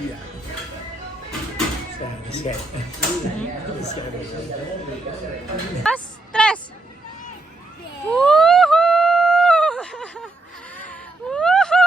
Iya. Sekarang. Stres. Wuhu. Wuhu.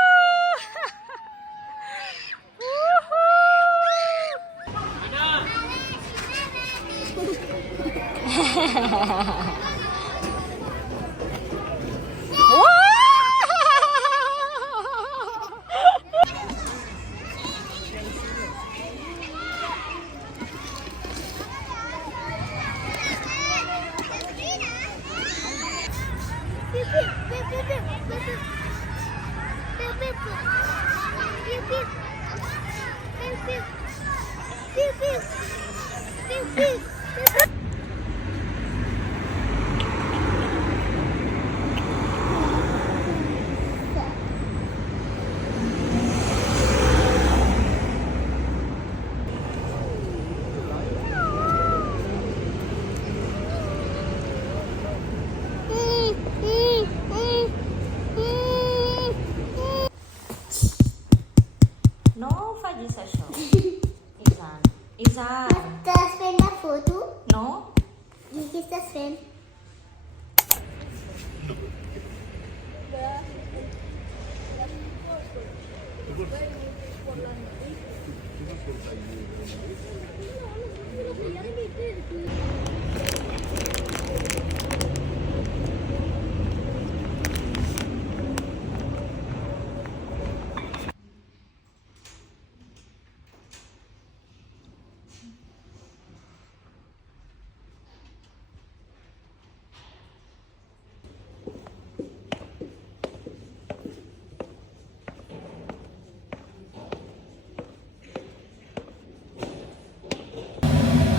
No Faji session. Izan. Das wenn der Foto? No. Wie ist das wenn?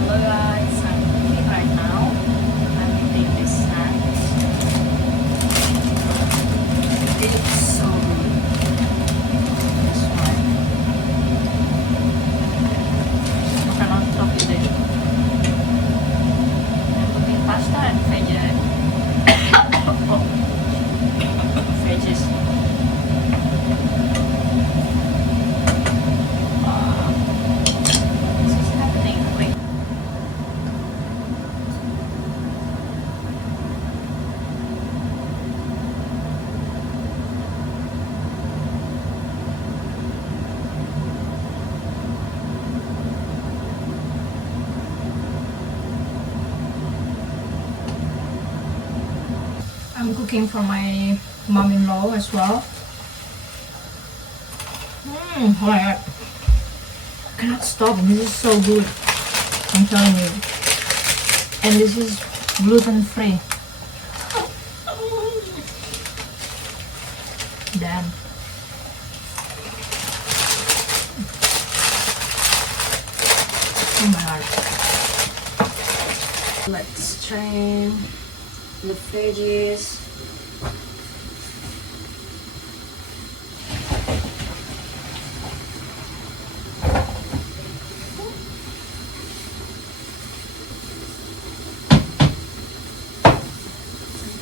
Hello guys, I'm cooking right now. I'm eating this snack. It's so good. This one. Makan on top today. I'm cooking pasta and veggies. Veggies. This is happening quick. I'm cooking for my mom-in-law as well. Oh my god. I cannot stop. This is so good. I'm telling you. And this is gluten free. Damn. Oh my god. Let's try the veggies.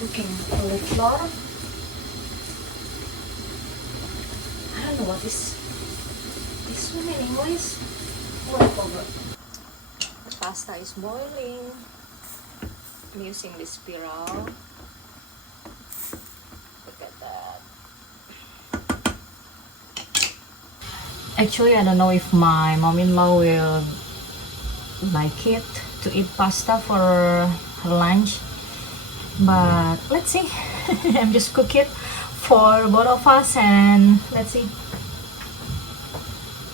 Cooking cauliflower. I don't know what is this one in English. Oh, I forgot. The pasta is boiling. I'm using this spiral. Look at that. Actually, I don't know if my mom-in-law will like it to eat pasta for her lunch. But let's see. I'm just cooking for both of us and let's see.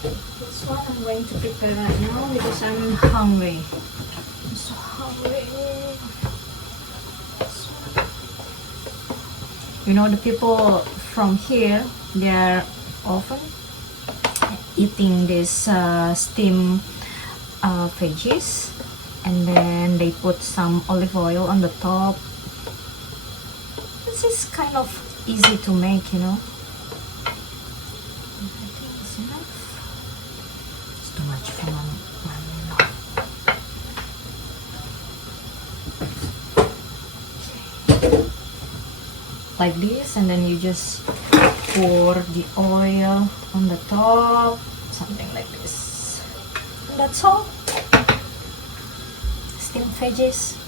That's what I'm going to prepare right now because I'm hungry. I'm so hungry. You know, the people from here, they're often eating this steamed veggies, and then they put some olive oil on the top. This is kind of easy to make, you know. I think it's enough. It's too much for mommy. Like this, and then you just pour the oil on the top, something like this. And that's all. Steamed veggies.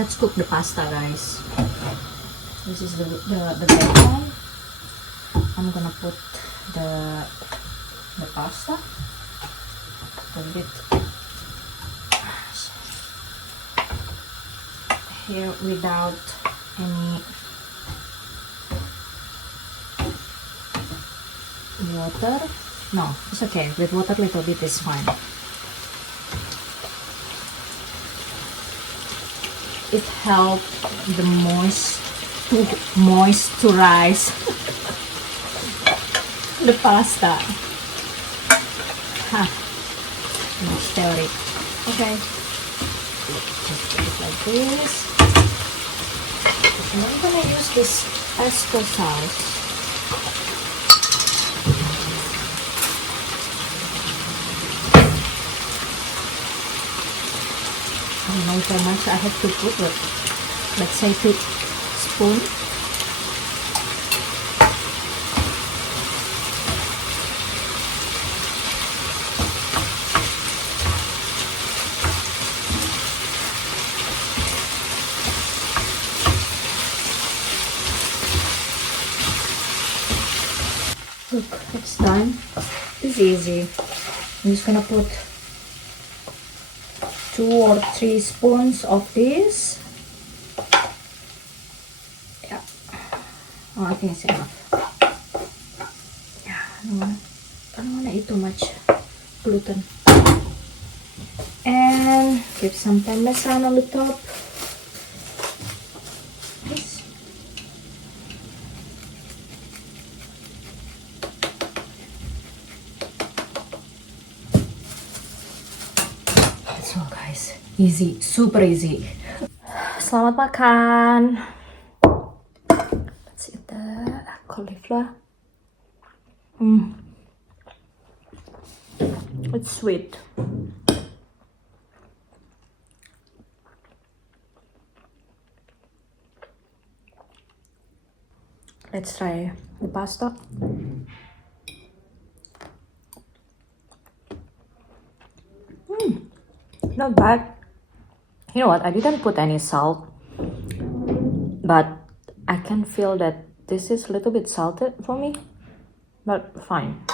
Let's cook the pasta, guys. This is the bacon. I'm gonna put the pasta. Put it here without any water. No, it's okay. With water little bit is fine. It helps the moisturize the pasta. Ha, much theory. Okay, just put it like this. And I'm gonna use this pesto sauce. I don't know how much I have to put, but let's say 2 spoons. Look, it's done. It's easy. I'm just gonna put 2 or 3 spoons of this. Yeah. Oh, I think it's enough. Yeah, I don't wanna eat too much gluten. And give some parmesan on the top. This. So guys, easy, super easy. Selamat makan. Let's eat the cauliflower. It's sweet. Let's try the pasta. Not bad. You know what? I didn't put any salt, but I can feel that this is a little bit salted for me, but fine.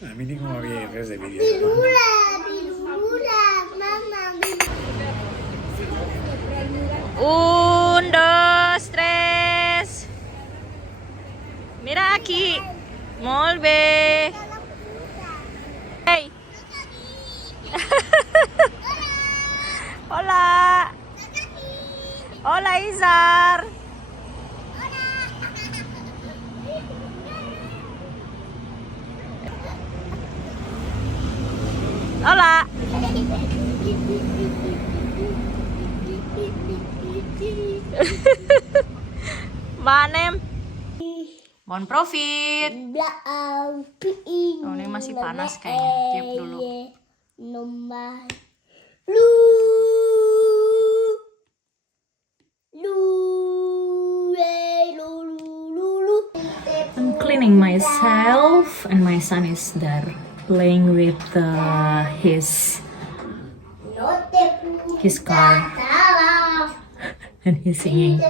A mí ninguno había res de vídeo. Un, dos, tres. Mira aquí. Molt bé. Hey. Hola. Hola, Izar. Hola. Manem. Bon profit. Oh, ini masih panas kayaknya. Tiup dulu. I'm cleaning myself and my son is there playing with his car and he's singing.